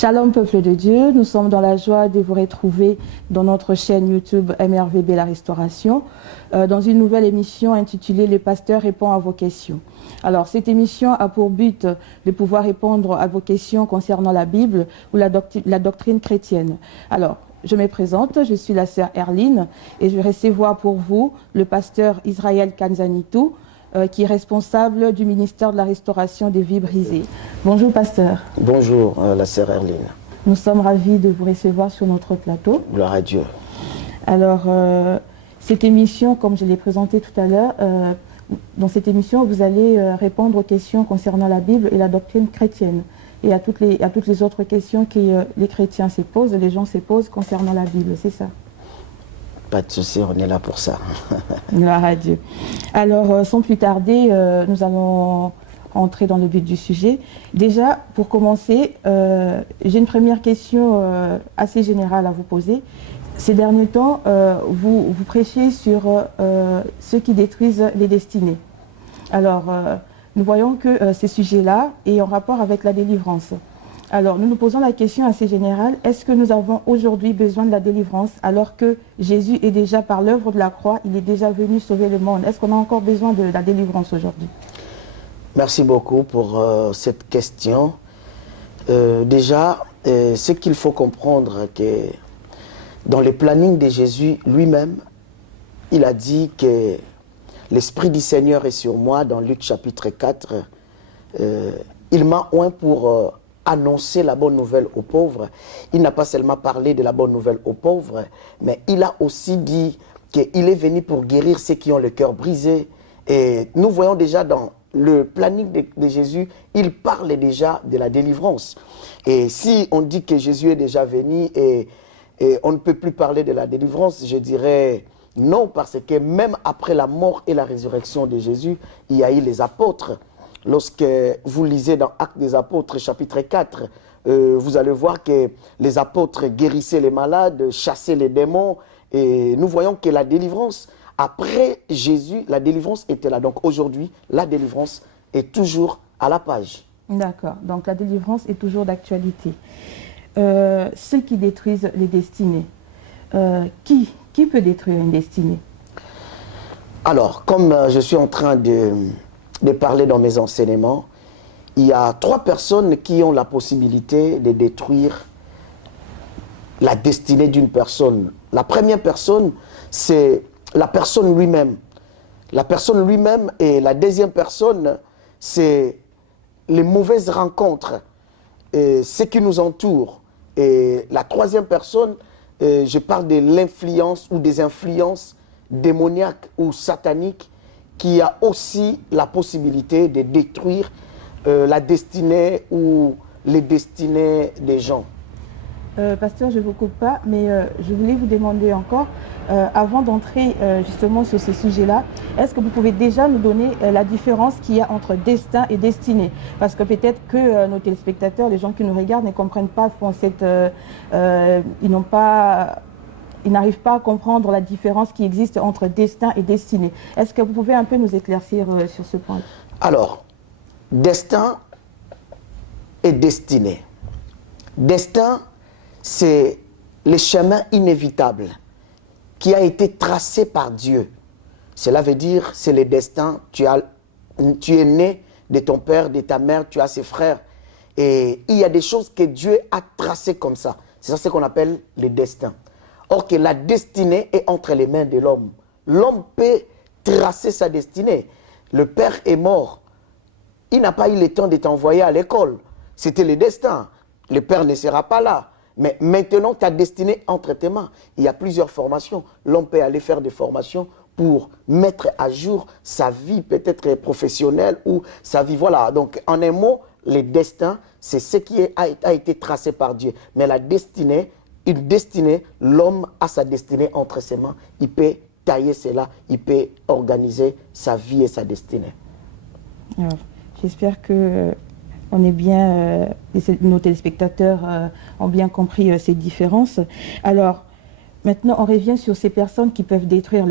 Shalom peuple de Dieu, nous sommes dans la joie de vous retrouver dans notre chaîne YouTube MRVB La Restauration, dans une nouvelle émission intitulée Le Pasteur répond à vos questions. Alors cette émission a pour but de pouvoir répondre à vos questions concernant la Bible ou la doctrine chrétienne. Alors, je me présente, je suis la sœur Erline et je vais recevoir pour vous le pasteur Israël Kanzanitou, qui est responsable du ministère de la Restauration des Vies Brisées. Bonjour pasteur. Bonjour la sœur Erline. Nous sommes ravis de vous recevoir sur notre plateau. Gloire à Dieu. Alors, cette émission, comme je l'ai présentée tout à l'heure, dans cette émission, vous allez répondre aux questions concernant la Bible et la doctrine chrétienne. Et à toutes les autres questions que les chrétiens se posent, les gens se posent concernant la Bible, c'est ça? Pas de souci, on est là pour ça. Gloire à Dieu. Alors, sans plus tarder, nous allons entrer dans le but du sujet. Déjà, pour commencer, j'ai une première question assez générale à vous poser. Ces derniers temps, vous prêchez sur ceux qui détruisent les destinées. Alors, nous voyons que ce sujet-là est en rapport avec la délivrance. Alors, nous nous posons la question assez générale, est-ce que nous avons aujourd'hui besoin de la délivrance alors que Jésus est déjà, par l'œuvre de la croix, il est déjà venu sauver le monde? Est-ce qu'on a encore besoin de la délivrance aujourd'hui? Merci beaucoup pour cette question. Déjà, ce qu'il faut comprendre, que dans le planning de Jésus lui-même, il a dit que l'Esprit du Seigneur est sur moi, dans Luc chapitre 4. Il m'a oint pour annoncer la bonne nouvelle aux pauvres. Il n'a pas seulement parlé de la bonne nouvelle aux pauvres, mais il a aussi dit qu'il est venu pour guérir ceux qui ont le cœur brisé. Et nous voyons déjà dans le planning de Jésus, il parle déjà de la délivrance. Et si on dit que Jésus est déjà venu et on ne peut plus parler de la délivrance, je dirais non, parce que même après la mort et la résurrection de Jésus, il y a eu les apôtres. Lorsque vous lisez dans Actes des Apôtres, chapitre 4, vous allez voir que les apôtres guérissaient les malades, chassaient les démons. Et nous voyons que la délivrance, après Jésus, la délivrance était là. Donc aujourd'hui, la délivrance est toujours à la page. D'accord. Donc la délivrance est toujours d'actualité. Ceux qui détruisent les destinées, qui peut détruire une destinée? Alors, comme je suis en train de parler dans mes enseignements, il y a 3 personnes qui ont la possibilité de détruire la destinée d'une personne. La première personne, c'est la personne lui-même. La personne lui-même, et la deuxième personne, c'est les mauvaises rencontres, et ce qui nous entoure. Et la troisième personne, je parle de l'influence ou des influences démoniaques ou sataniques, qui a aussi la possibilité de détruire la destinée ou les destinées des gens. Pasteur, je ne vous coupe pas, mais je voulais vous demander encore, avant d'entrer justement sur ce sujet-là, est-ce que vous pouvez déjà nous donner la différence qu'il y a entre destin et destinée? Parce que peut-être que nos téléspectateurs, les gens qui nous regardent, ne comprennent pas, ils n'arrivent pas à comprendre la différence qui existe entre destin et destinée. Est-ce que vous pouvez un peu nous éclaircir sur ce point? Alors, destin et destinée. Destin, c'est le chemin inévitable qui a été tracé par Dieu. Cela veut dire, c'est le destin. Tu es né de ton père, de ta mère, tu as ses frères. Et il y a des choses que Dieu a tracées comme ça. C'est ça ce qu'on appelle le destin. Or que la destinée est entre les mains de l'homme. L'homme peut tracer sa destinée. Le père est mort. Il n'a pas eu le temps de t'envoyer à l'école. C'était le destin. Le père ne sera pas là. Mais maintenant, ta destinée entre tes mains. Il y a plusieurs formations. L'homme peut aller faire des formations pour mettre à jour sa vie, peut-être professionnelle ou sa vie. Voilà. Donc, en un mot, le destin, c'est ce qui a été tracé par Dieu. Mais la destinée, une destinée, l'homme a sa destinée entre ses mains. Il peut tailler cela, il peut organiser sa vie et sa destinée. J'espère que on est bien, nos téléspectateurs ont bien compris ces différences. Alors, maintenant, on revient sur ces personnes qui peuvent détruire,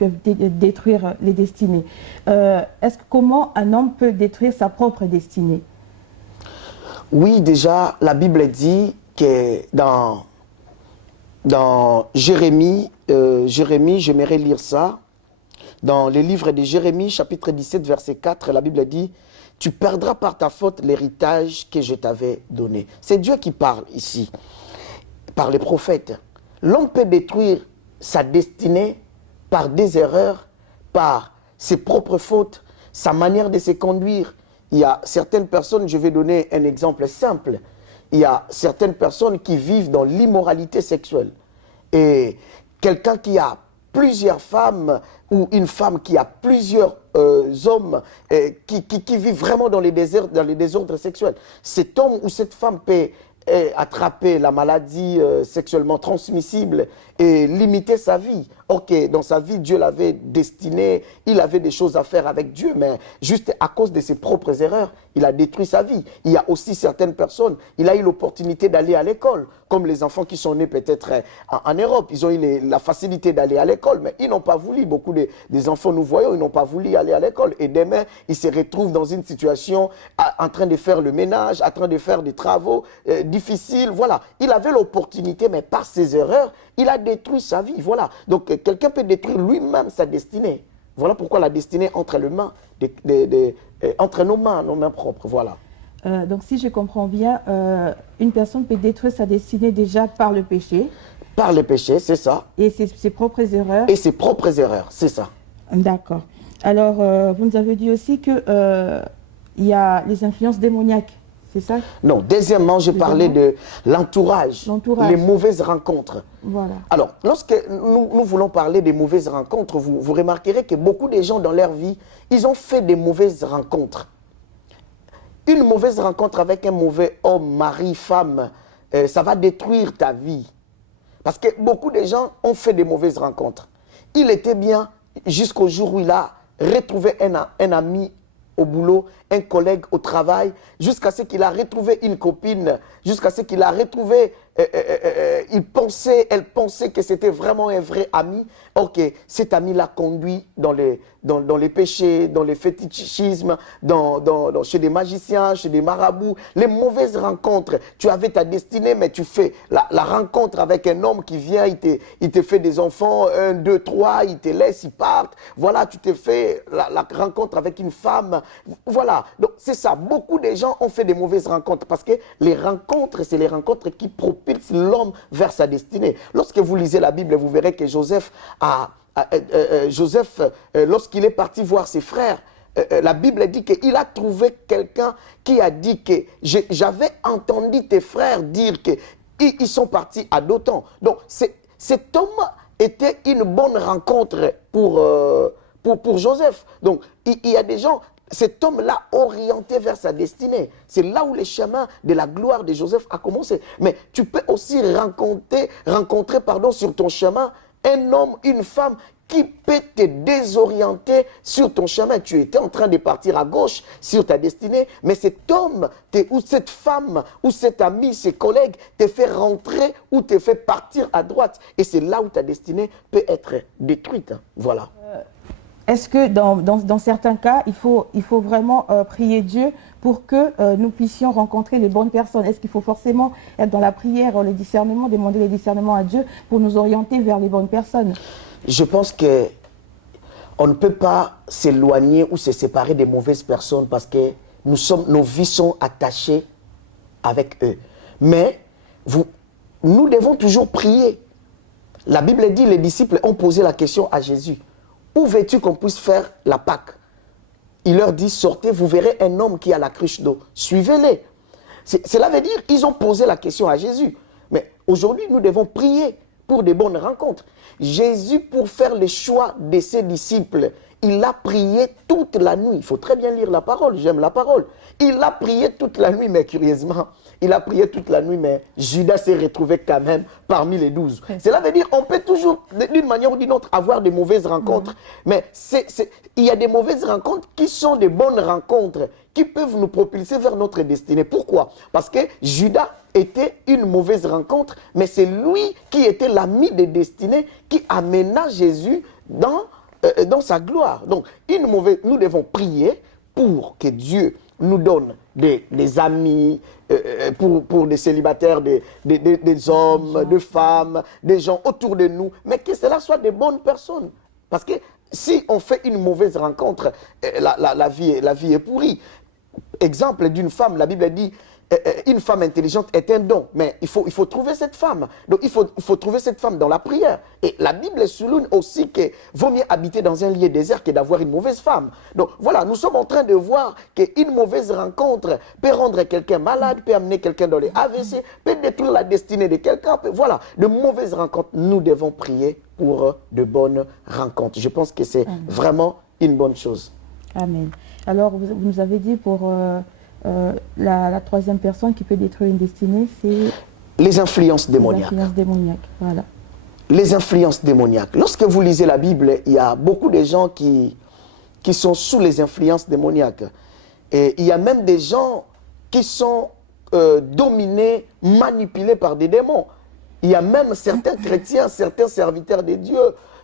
détruire les destinées. Comment un homme peut détruire sa propre destinée? Oui, déjà, la Bible dit que dans Jérémie, j'aimerais lire ça. Dans les livres de Jérémie, chapitre 17, verset 4, la Bible dit « Tu perdras par ta faute l'héritage que je t'avais donné. » C'est Dieu qui parle ici, par les prophètes. L'homme peut détruire sa destinée par des erreurs, par ses propres fautes, sa manière de se conduire. Il y a certaines personnes, je vais donner un exemple simple, il y a certaines personnes qui vivent dans l'immoralité sexuelle. Et quelqu'un qui a plusieurs femmes ou une femme qui a plusieurs hommes qui vivent vraiment dans les désordres sexuels, cet homme ou cette femme peut attraper la maladie sexuellement transmissible et limiter sa vie. Ok, dans sa vie, Dieu l'avait destiné, il avait des choses à faire avec Dieu, mais juste à cause de ses propres erreurs, il a détruit sa vie. Il y a aussi certaines personnes, il a eu l'opportunité d'aller à l'école, comme les enfants qui sont nés peut-être en Europe, ils ont eu la facilité d'aller à l'école, mais ils n'ont pas voulu. Beaucoup des enfants, nous voyons, ils n'ont pas voulu aller à l'école. Et demain, ils se retrouvent dans une situation en train de faire le ménage, en train de faire des travaux difficiles. Voilà, il avait l'opportunité, mais par ses erreurs, il a détruit sa vie. Voilà, donc quelqu'un peut détruire lui-même sa destinée. Voilà pourquoi la destinée entre nos mains propres. Voilà. Donc si je comprends bien, une personne peut détruire sa destinée déjà par le péché. Par le péché, c'est ça. Et ses propres erreurs. Et ses propres erreurs, c'est ça. D'accord. Alors, vous nous avez dit aussi qu'il y a les influences démoniaques, c'est ça? Non, deuxièmement, j'ai parlé de l'entourage, les mauvaises rencontres. Voilà. Alors, lorsque nous voulons parler des mauvaises rencontres, vous remarquerez que beaucoup de gens dans leur vie, ils ont fait des mauvaises rencontres. Une mauvaise rencontre avec un mauvais homme, mari, femme, ça va détruire ta vie. Parce que beaucoup de gens ont fait des mauvaises rencontres. Il était bien jusqu'au jour où il a retrouvé un ami au boulot, un collègue au travail, jusqu'à ce qu'il a retrouvé une copine, jusqu'à ce qu'il a retrouvé, elle pensait que c'était vraiment un vrai ami. Ok, cet ami l'a conduit dans les péchés, dans les fétichismes, chez des magiciens, chez des marabouts, les mauvaises rencontres. Tu avais ta destinée, mais tu fais la rencontre avec un homme qui vient, il te fait des enfants, 1, 2, 3, il te laisse, il part. Voilà, tu te fais la rencontre avec une femme. Voilà, donc c'est ça. Beaucoup de gens ont fait des mauvaises rencontres parce que les rencontres, c'est les rencontres qui propulsent l'homme vers sa destinée. Lorsque vous lisez la Bible, vous verrez que Joseph, lorsqu'il est parti voir ses frères, la Bible dit qu'il a trouvé quelqu'un qui a dit que j'avais entendu tes frères dire qu'ils sont partis à Dothan. Donc cet homme était une bonne rencontre pour Joseph. Donc il y a des gens... Cet homme l'a orienté vers sa destinée. C'est là où le chemin de la gloire de Joseph a commencé. Mais tu peux aussi rencontrer sur ton chemin un homme, une femme qui peut te désorienter sur ton chemin. Tu étais en train de partir à gauche sur ta destinée, mais cet homme ou cette femme ou cet ami, ses collègues te fait rentrer ou te fait partir à droite. Et c'est là où ta destinée peut être détruite. Voilà. Est-ce que dans certains cas, il faut vraiment prier Dieu pour que nous puissions rencontrer les bonnes personnes? Est-ce qu'il faut forcément être dans la prière, le discernement, demander le discernement à Dieu pour nous orienter vers les bonnes personnes? Je pense qu'on ne peut pas s'éloigner ou se séparer des mauvaises personnes parce que nos vies sont attachées avec eux. Mais nous devons toujours prier. La Bible dit, les disciples ont posé la question à Jésus. Où veux-tu qu'on puisse faire la Pâque? Il leur dit, sortez, vous verrez un homme qui a la cruche d'eau. Suivez-les. Cela veut dire, ils ont posé la question à Jésus. Mais aujourd'hui, nous devons prier pour des bonnes rencontres. Jésus, pour faire le choix de ses disciples, il a prié toute la nuit. Il faut très bien lire la parole, j'aime la parole. Il a prié toute la nuit, mais curieusement, il a prié toute la nuit, mais Judas s'est retrouvé quand même parmi les 12. Cela veut dire qu'on peut toujours, d'une manière ou d'une autre, avoir des mauvaises rencontres. Mais il y a des mauvaises rencontres qui sont des bonnes rencontres, qui peuvent nous propulser vers notre destinée. Pourquoi? Parce que Judas était une mauvaise rencontre, mais c'est lui qui était l'ami des destinées, qui amena Jésus dans sa gloire. Donc, nous devons prier pour que Dieu nous donne des amis, pour des célibataires, des hommes, des femmes, des gens autour de nous, mais que cela soit des bonnes personnes. Parce que si on fait une mauvaise rencontre, la vie est pourrie. Exemple d'une femme, la Bible dit, une femme intelligente est un don, mais il faut trouver cette femme. Donc il faut trouver cette femme dans la prière. Et la Bible souligne aussi qu'il vaut mieux habiter dans un lieu désert que d'avoir une mauvaise femme. Donc voilà, nous sommes en train de voir qu'une mauvaise rencontre peut rendre quelqu'un malade, peut amener quelqu'un dans les AVC, peut détruire la destinée de quelqu'un. Voilà, de mauvaises rencontres, nous devons prier pour de bonnes rencontres. Je pense que c'est vraiment une bonne chose. Amen. Alors, vous nous avez dit pour la troisième personne qui peut détruire une destinée, c'est... Les influences démoniaques. Les influences démoniaques, voilà. Les influences démoniaques. Lorsque vous lisez la Bible, il y a beaucoup de gens qui sont sous les influences démoniaques. Et il y a même des gens qui sont dominés, manipulés par des démons. Il y a même certains chrétiens, certains serviteurs de Dieu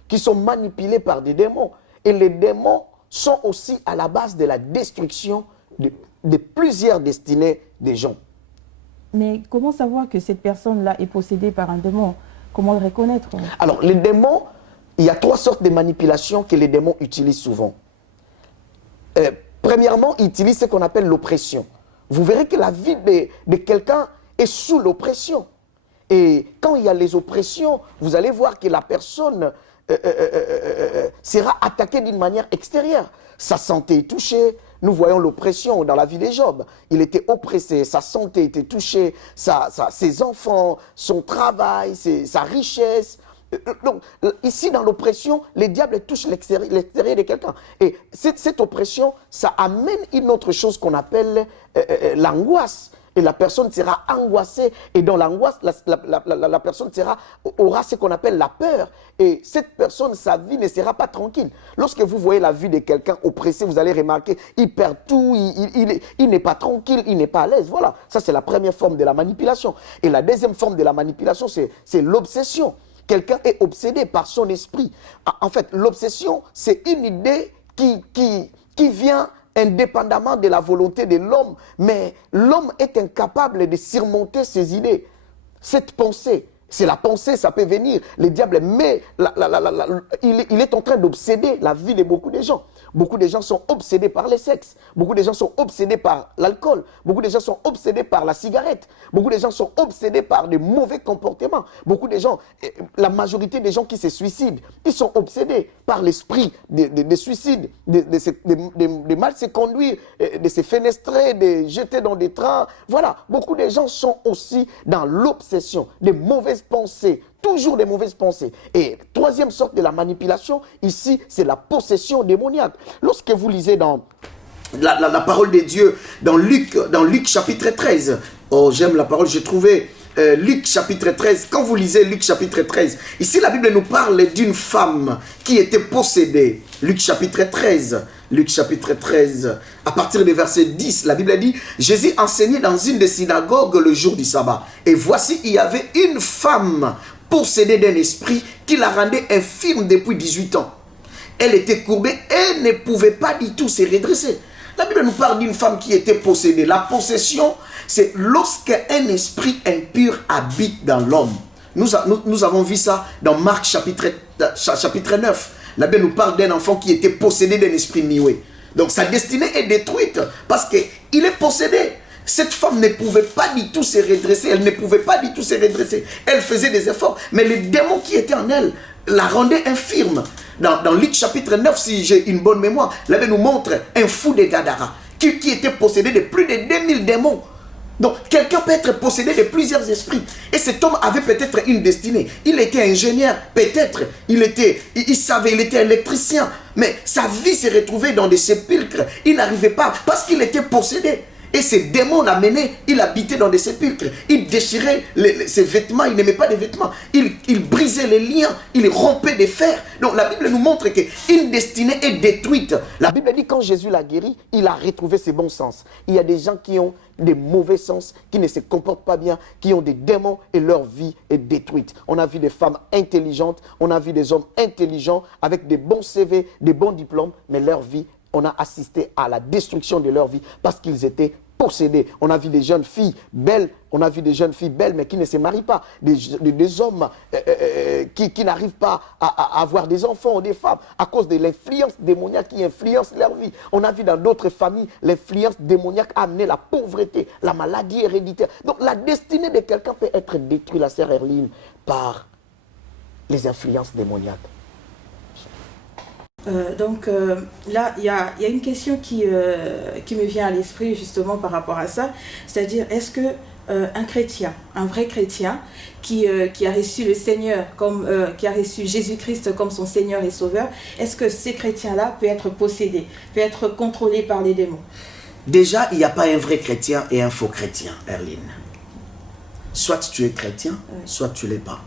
qui sont manipulés par des démons. Et les démons sont aussi à la base de la destruction de plusieurs destinées des gens. Mais comment savoir que cette personne-là est possédée par un démon? Comment le reconnaître? Alors, les démons, il y a 3 sortes de manipulations que les démons utilisent souvent. Premièrement, ils utilisent ce qu'on appelle l'oppression. Vous verrez que la vie de quelqu'un est sous l'oppression. Et quand il y a les oppressions, vous allez voir que la personne sera attaquée d'une manière extérieure. Sa santé est touchée. Nous voyons l'oppression dans la vie de Job. Il était oppressé, sa santé était touchée, ses enfants, son travail, sa richesse. Donc, ici, dans l'oppression, les diables touchent l'extérieur de quelqu'un. Et cette oppression, ça amène une autre chose qu'on appelle l'angoisse. Et la personne sera angoissée. Et dans l'angoisse, la personne aura ce qu'on appelle la peur. Et cette personne, sa vie ne sera pas tranquille. Lorsque vous voyez la vie de quelqu'un oppressé, vous allez remarquer, il perd tout, il n'est pas tranquille, il n'est pas à l'aise. Voilà, ça c'est la première forme de la manipulation. Et la deuxième forme de la manipulation, c'est l'obsession. Quelqu'un est obsédé par son esprit. En fait, l'obsession, c'est une idée qui vient indépendamment de la volonté de l'homme, mais l'homme est incapable de surmonter ses idées. Cette pensée, c'est la pensée, ça peut venir. Le diable, mais il est en train d'obséder la vie de beaucoup de gens. Beaucoup de gens sont obsédés par le sexe. Beaucoup de gens sont obsédés par l'alcool. Beaucoup de gens sont obsédés par la cigarette. Beaucoup de gens sont obsédés par de mauvais comportements. Beaucoup de gens, la majorité des gens qui se suicident, ils sont obsédés par l'esprit de suicide, de mal se conduire, de se fenestrer, de jeter dans des trains. Voilà, beaucoup de gens sont aussi dans l'obsession, des mauvaises pensées, toujours des mauvaises pensées. Et troisième sorte de la manipulation, ici, c'est la possession démoniaque. Lorsque vous lisez dans la parole de Dieu, dans Luc chapitre 13, oh j'aime la parole, j'ai trouvé Luc chapitre 13, quand vous lisez Luc chapitre 13, ici la Bible nous parle d'une femme qui était possédée. Luc chapitre 13, à partir du verset 10, la Bible dit, Jésus enseignait dans une des synagogues le jour du sabbat. Et voici, il y avait une femme possédée d'un esprit qui la rendait infirme depuis 18 ans. Elle était courbée et ne pouvait pas du tout se redresser. La Bible nous parle d'une femme qui était possédée. La possession, c'est lorsqu'un esprit impur habite dans l'homme. Nous avons vu ça dans Marc chapitre 9. La Bible nous parle d'un enfant qui était possédé d'un esprit nioué. Donc sa destinée est détruite parce qu'il est possédé. Cette femme ne pouvait pas du tout se redresser. Elle ne pouvait pas du tout se redresser. Elle faisait des efforts. Mais le démon qui était en elle la rendait infirme. Dans Luc chapitre 9, si j'ai une bonne mémoire, la Bible nous montre un fou de Gadara qui était possédé de plus de 2000 démons. Donc, quelqu'un peut être possédé de plusieurs esprits. Et cet homme avait peut-être une destinée. Il était ingénieur, peut-être. Il savait, il était électricien. Mais sa vie s'est retrouvée dans des sépulcres. Il n'arrivait pas parce qu'il était possédé. Et ces démons l'amenaient, il habitait dans des sépulcres. Il déchirait ses vêtements, il n'aimait pas les vêtements. Il brisait les liens, il rompait des fers. Donc la Bible nous montre qu'une destinée est détruite. La Bible dit quand Jésus l'a guéri, il a retrouvé ses bons sens. Il y a des gens qui ont des mauvais sens, qui ne se comportent pas bien, qui ont des démons et leur vie est détruite. On a vu des femmes intelligentes, on a vu des hommes intelligents avec des bons CV, des bons diplômes, mais leur vie on a assisté à la destruction de leur vie parce qu'ils étaient possédés. On a vu des jeunes filles belles, mais qui ne se marient pas, des hommes qui n'arrivent pas à avoir des enfants ou des femmes à cause de l'influence démoniaque qui influence leur vie. On a vu dans d'autres familles l'influence démoniaque amener la pauvreté, la maladie héréditaire. Donc la destinée de quelqu'un peut être détruite, la sœur Erline, par les influences démoniaques. Là, il y a une question qui me vient à l'esprit justement par rapport à ça, c'est-à-dire est-ce que un chrétien, un vrai chrétien qui a reçu le Seigneur qui a reçu Jésus-Christ comme son Seigneur et Sauveur, est-ce que ces chrétiens-là peuvent être possédés, peuvent être contrôlés par les démons? Déjà, il n'y a pas un vrai chrétien et un faux chrétien, Erline. Soit tu es chrétien, soit tu ne l'es pas.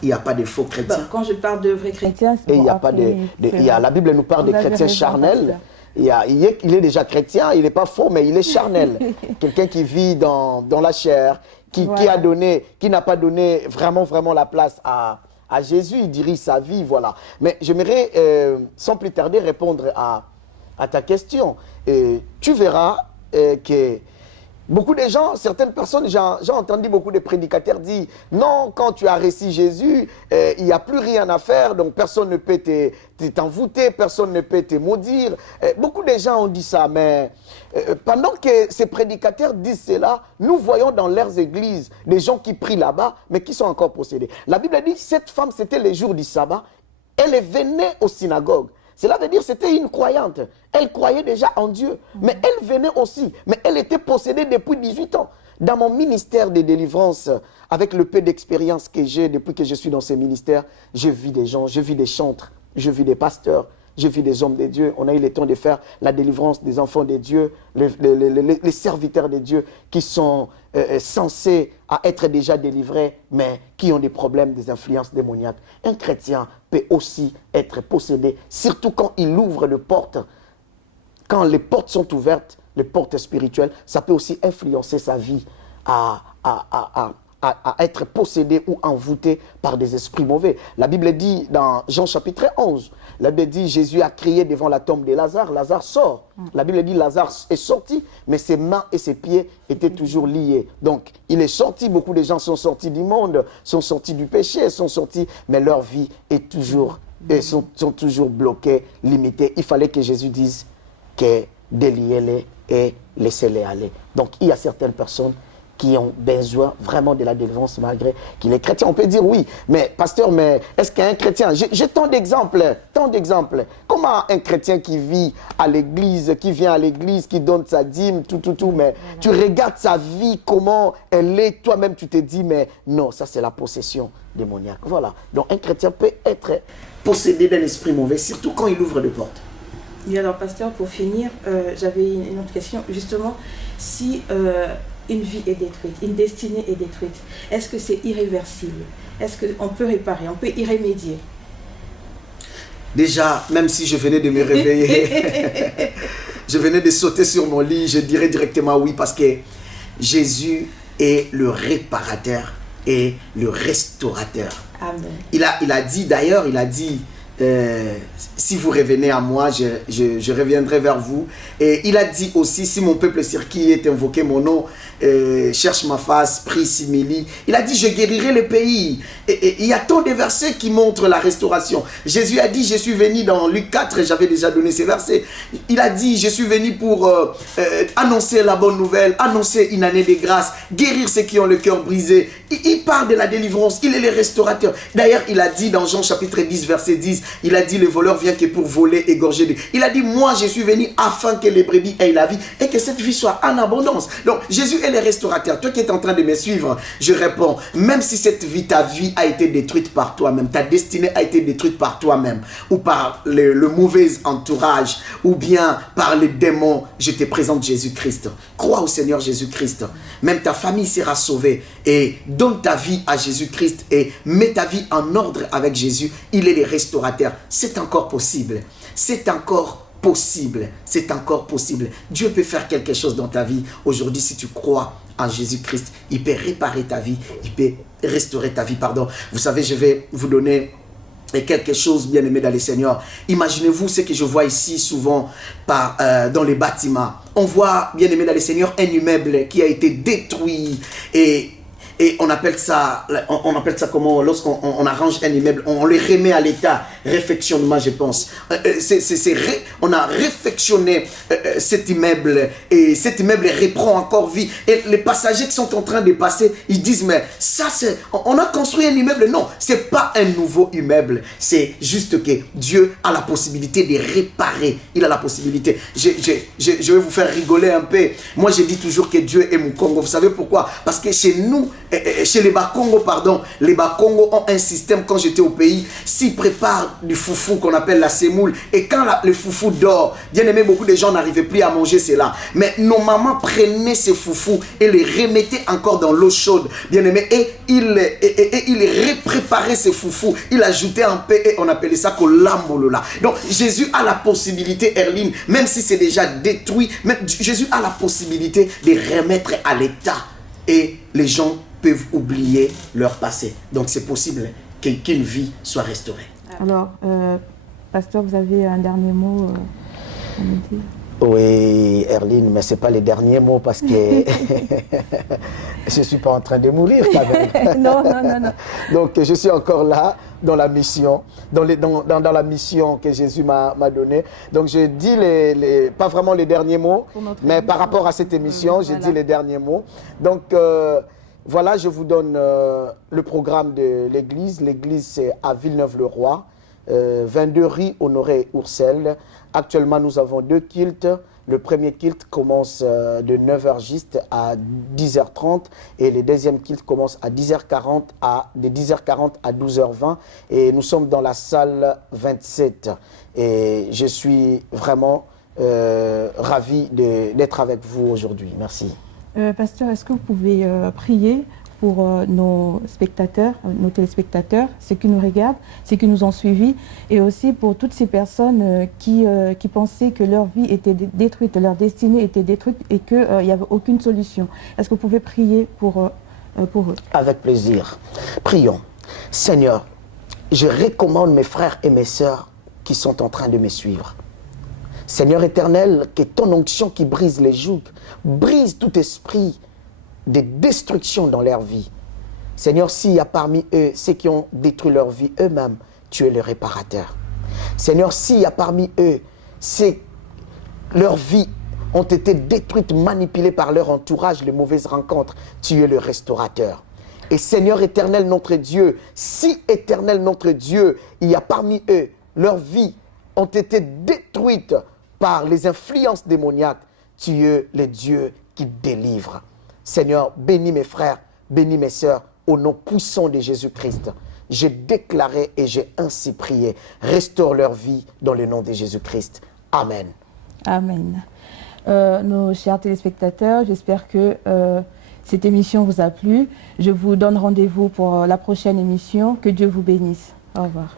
Il n'y a pas de faux chrétiens. Quand je parle de vrais chrétiens, et il y a pas la Bible nous parle des chrétiens charnels. Il est déjà chrétien, il n'est pas faux, mais il est charnel. Quelqu'un qui vit dans la chair, qui n'a pas donné vraiment la place à Jésus. Il dirige sa vie, voilà. Mais j'aimerais, sans plus tarder, répondre à ta question. Tu verras que beaucoup de gens, certaines personnes, j'ai entendu beaucoup de prédicateurs dire « Non, quand tu as reçu Jésus, il n'y a plus rien à faire, donc personne ne peut t'envoûter, personne ne peut te maudire. » Beaucoup de gens ont dit ça, mais pendant que ces prédicateurs disent cela, nous voyons dans leurs églises des gens qui prient là-bas, mais qui sont encore possédés. La Bible dit « Cette femme, c'était les jours du sabbat, elle venait aux synagogues. » Cela veut dire que c'était une croyante. Elle croyait déjà en Dieu. Mais elle venait aussi. Mais elle était possédée depuis 18 ans. Dans mon ministère de délivrance, avec le peu d'expérience que j'ai depuis que je suis dans ce ministère, je vis des gens, je vis des chantres, je vis des pasteurs, je vis des hommes de Dieu. On a eu le temps de faire la délivrance des enfants de Dieu, les serviteurs de Dieu qui sont censés à être déjà délivrés, mais qui ont des problèmes, des influences démoniaques. Un chrétien peut aussi être possédé, surtout quand il ouvre les portes. Quand les portes sont ouvertes, les portes spirituelles, ça peut aussi influencer sa vie à être possédé ou envoûté par des esprits mauvais. La Bible dit dans Jean chapitre 11, la Bible dit Jésus a crié devant la tombe de Lazare, Lazare sort. La Bible dit Lazare est sorti, mais ses mains et ses pieds étaient toujours liés. Donc il est sorti, beaucoup de gens sont sortis du monde, sont sortis du péché, sont sortis, mais leur vie est toujours, sont toujours bloquées, limitées. Il fallait que Jésus dise que déliez-les et laissez-les aller. Donc il y a certaines personnes qui ont besoin vraiment de la délivrance malgré qu'il est chrétien. On peut dire oui, mais pasteur, mais est-ce qu'un chrétien, j'ai tant d'exemples. Comment un chrétien qui vit à l'église, qui vient à l'église, qui donne sa dîme, tout, mais tu regardes sa vie, comment elle est, toi-même tu te dis, mais non, ça c'est la possession démoniaque. Voilà, donc un chrétien peut être possédé d'un esprit mauvais, surtout quand il ouvre des portes. Et alors pasteur, pour finir, j'avais une autre question, justement, si une vie est détruite, une destinée est détruite, est-ce que c'est irréversible? Est-ce qu'on peut réparer, on peut y remédier? Déjà, même si je venais de me réveiller, je venais de sauter sur mon lit, je dirais directement oui, parce que Jésus est le réparateur et le restaurateur. Amen. Il a dit d'ailleurs, si vous revenez à moi, je reviendrai vers vous. Et il a dit aussi, si mon peuple sur qui est invoqué mon nom, cherche ma face, prie, s'humilie. Il a dit, je guérirai le pays. Et il y a tant de versets qui montrent la restauration. Jésus a dit, je suis venu dans Luc 4, j'avais déjà donné ces versets. Il a dit, je suis venu pour annoncer la bonne nouvelle, annoncer une année de grâce, guérir ceux qui ont le cœur brisé. Il parle de la délivrance, il est le restaurateur. D'ailleurs, il a dit dans Jean chapitre 10, verset 10, il a dit, le voleur vient que pour voler, égorger. Il a dit, moi je suis venu afin que les brebis aient la vie et que cette vie soit en abondance. Donc Jésus est le restaurateur. Toi qui es en train de me suivre, je réponds, même si cette vie, ta vie a été détruite par toi-même, ta destinée a été détruite par toi-même, ou par le mauvais entourage, ou bien par les démons, je te présente Jésus-Christ. Crois au Seigneur Jésus-Christ. Même ta famille sera sauvée. Et donne ta vie à Jésus-Christ et mets ta vie en ordre avec Jésus. Il est le restaurateur. C'est encore possible. C'est encore possible. C'est encore possible. Dieu peut faire quelque chose dans ta vie. Aujourd'hui, si tu crois en Jésus-Christ, il peut réparer ta vie. Il peut restaurer ta vie, pardon. Vous savez, je vais vous donner est quelque chose, bien aimé dans les Seigneurs. Imaginez-vous ce que je vois ici souvent dans les bâtiments. On voit, bien aimé dans les Seigneurs, un immeuble qui a été détruit et on appelle ça comment, lorsqu'on arrange un immeuble, on le remet à l'état, réfectionnement, je pense. On a réfectionné cet immeuble et cet immeuble reprend encore vie. Et les passagers qui sont en train de passer, ils disent, mais ça on a construit un immeuble. Non, c'est pas un nouveau immeuble. C'est juste que Dieu a la possibilité de réparer. Il a la possibilité. Je vais vous faire rigoler un peu. Moi, je dis toujours que Dieu est mon Congo. Vous savez pourquoi? Parce que chez nous, chez les Bakongo, les Bakongo ont un système, quand j'étais au pays, s'ils préparent du foufou qu'on appelle la semoule, et quand le foufou dort, bien aimé, beaucoup de gens n'arrivaient plus à manger cela. Mais nos mamans prenaient ces foufous et les remettaient encore dans l'eau chaude, bien aimé, et ils préparaient ces foufous, ils ajoutaient un peu, et on appelait ça kolambolola. Donc Jésus a la possibilité, Erline, même si c'est déjà détruit, mais Jésus a la possibilité de remettre à l'état, et les gens peuvent oublier leur passé. Donc c'est possible qu'une vie soit restaurée. Alors, pasteur, vous avez un dernier mot à nous dire? Oui, Erline, mais ce n'est pas les derniers mots parce que je ne suis pas en train de mourir quand même. Non. Donc je suis encore là dans la mission, dans la mission que Jésus m'a donnée. Donc je dis pas vraiment les derniers mots, mais par rapport à cette émission, je dis les derniers mots. Donc voilà, je vous donne le programme de l'église. L'église, c'est à Villeneuve-le-Roi, 22 rue Honoré-Oursel. Actuellement, nous avons 2 cultes. Le premier culte commence de 9h juste à 10h30 et le deuxième culte commence à 10h40 de 10h40 à 12h20 et nous sommes dans la salle 27 et je suis vraiment ravi d'être avec vous aujourd'hui. Merci. Pasteur, est-ce que vous pouvez prier pour nos spectateurs, nos téléspectateurs, ceux qui nous regardent, ceux qui nous ont suivis, et aussi pour toutes ces personnes qui pensaient que leur vie était détruite, leur destinée était détruite et qu'il n'y avait aucune solution. Est-ce que vous pouvez prier pour eux? Avec plaisir. Prions. Seigneur, je recommande mes frères et mes sœurs qui sont en train de me suivre. Seigneur éternel, que ton onction qui brise les jougs, brise tout esprit de destruction dans leur vie. Seigneur, s'il y a parmi eux ceux qui ont détruit leur vie eux-mêmes, tu es le réparateur. Seigneur, s'il y a parmi eux ceux leur vie ont été détruites, manipulées par leur entourage, les mauvaises rencontres, tu es le restaurateur. Et Seigneur éternel notre Dieu, si éternel notre Dieu, il y a parmi eux, leurs vies ont été détruites par les influences démoniaques, tu es le Dieu qui délivre. Seigneur, bénis mes frères, bénis mes sœurs, au nom puissant de Jésus-Christ. J'ai déclaré et j'ai ainsi prié. Restaure leur vie dans le nom de Jésus-Christ. Amen. Amen. Nos chers téléspectateurs, j'espère que cette émission vous a plu. Je vous donne rendez-vous pour la prochaine émission. Que Dieu vous bénisse. Au revoir.